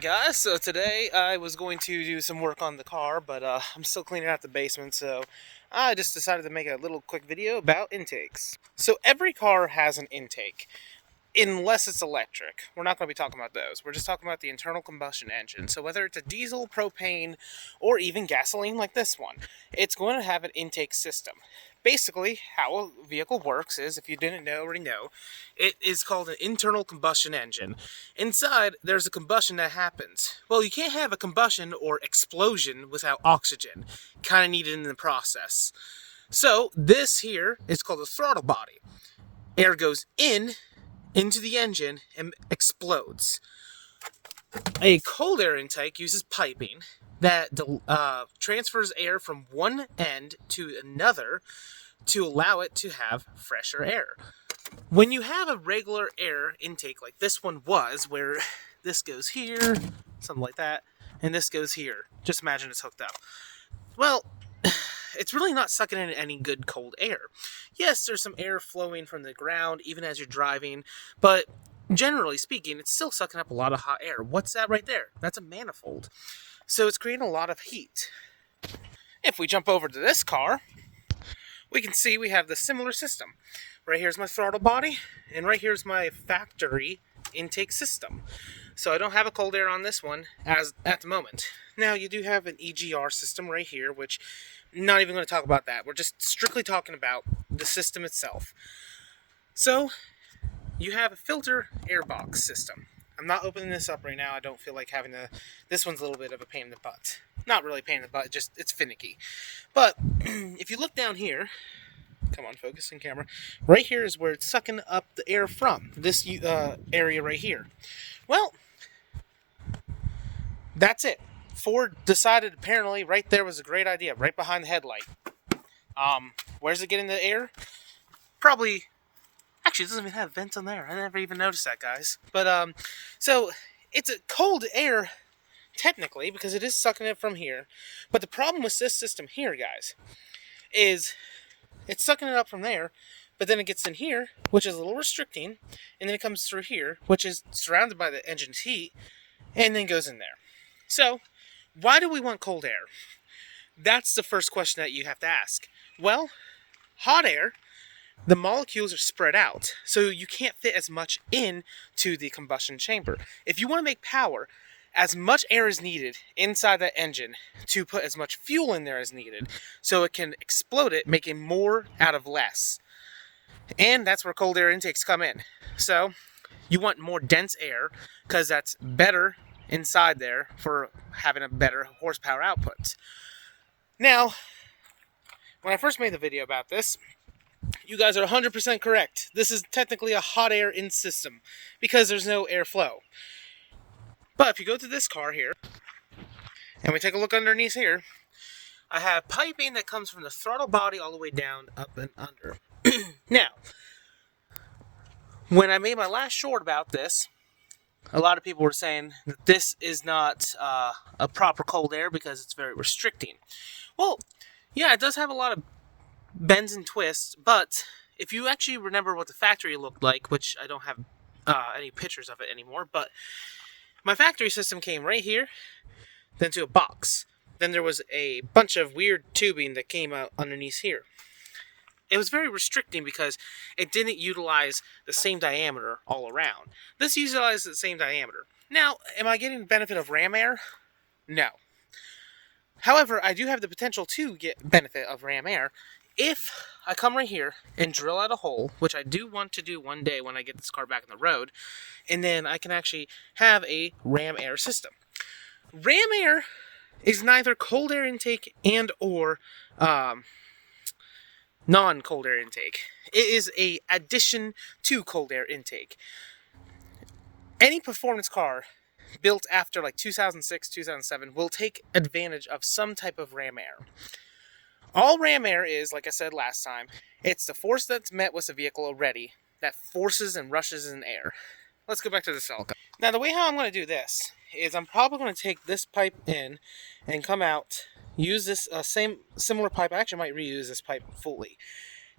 Guys, so today I was going to do some work on the car, but I'm still cleaning out the basement, so I just decided to make a little quick video about intakes. So every car has an intake, unless it's electric. We're not going to be talking about those. We're just talking about the internal combustion engine. So whether it's a diesel, propane, or even gasoline like this one, it's going to have an intake system. Basically, how a vehicle works is, if you didn't already know, it is called an internal combustion engine. Inside, there's a combustion that happens. Well, you can't have a combustion or explosion without oxygen, kind of needed in the process. So, this here is called a throttle body. Air goes into the engine and explodes. A cold air intake uses piping that transfers air from one end to another to allow it to have fresher air. When you have a regular air intake like this one was, where this goes here, something like that, and this goes here, just imagine it's hooked up. Well, it's really not sucking in any good cold air. Yes, there's some air flowing from the ground even as you're driving, but generally speaking, it's still sucking up a lot of hot air. What's that right there? That's a manifold. So it's creating a lot of heat. If we jump over to this car, we can see we have the similar system. Right here's my throttle body, and right here's my factory intake system. So I don't have a cold air on this one as at the moment. Now you do have an EGR system right here, which I'm not even going to talk about that. We're just strictly talking about the system itself. So you have a filter airbox system. I'm not opening this up right now. I don't feel like having to. This one's a little bit of a pain in the butt. Not really a pain in the butt, just it's finicky. But if you look down here, come on, focus in camera. Right here is where it's sucking up the air from. This area right here. Well, that's it. Ford decided apparently right there was a great idea, right behind the headlight. Where's it getting the air? Probably. Actually, it doesn't even have vents on there. I never even noticed that, guys. But so it's a cold air technically because it is sucking it from here. But the problem with this system here, guys, is it's sucking it up from there, but then it gets in here, which is a little restricting, and then it comes through here, which is surrounded by the engine's heat, and then goes in there. So, why do we want cold air? That's the first question that you have to ask. Well, hot air, the molecules are spread out, so you can't fit as much into the combustion chamber. If you want to make power, as much air is needed inside that engine to put as much fuel in there as needed so it can explode it, making more out of less. And that's where cold air intakes come in. So you want more dense air because that's better inside there for having a better horsepower output. Now, when I first made the video about this, you guys are 100% correct. This is technically a hot air in system because there's no airflow. But if you go to this car here, and we take a look underneath here, I have piping that comes from the throttle body all the way down, up and under. Now, when I made my last short about this, a lot of people were saying that this is not a proper cold air because it's very restricting. Well, yeah, it does have a lot of bends and twists, but if you actually remember what the factory looked like, which I don't have any pictures of it anymore, but my factory system came right here, then to a box. Then there was a bunch of weird tubing that came out underneath here. It was very restricting because it didn't utilize the same diameter all around. This utilized the same diameter. Now, am I getting the benefit of ram air? No. However, I do have the potential to get benefit of ram air if I come right here and drill out a hole, which I do want to do one day when I get this car back on the road, and then I can actually have a ram air system. Ram air is neither cold air intake and or non-cold air intake. It is a addition to cold air intake. Any performance car built after like 2006, 2007 will take advantage of some type of ram air. All ram air is, like I said last time, it's the force that's met with the vehicle already that forces and rushes in air. Let's go back to the cell. Now, the way how I'm going to do this is I'm probably going to take this pipe in and come out, use this similar pipe. I actually might reuse this pipe fully.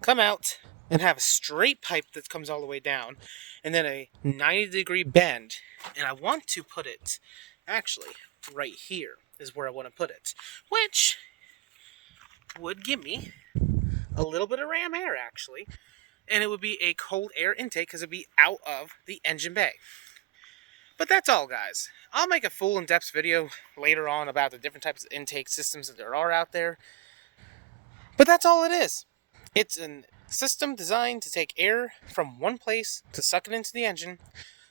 Come out and have a straight pipe that comes all the way down, and then a 90-degree bend. And I want to put it actually, right here is where I want to put it, which would give me a little bit of ram air, actually, and it would be a cold air intake because it would be out of the engine bay. But that's all, guys. I'll make a full in-depth video later on about the different types of intake systems that there are out there. But that's all it is. It's a system designed to take air from one place to suck it into the engine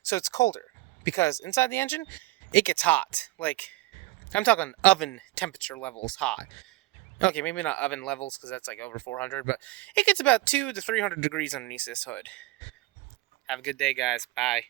so it's colder. Because inside the engine, it gets hot. Like, I'm talking oven temperature levels hot. Okay, maybe not oven levels because that's like over 400, but it gets about 200 to 300 degrees underneath this hood. Have a good day, guys. Bye.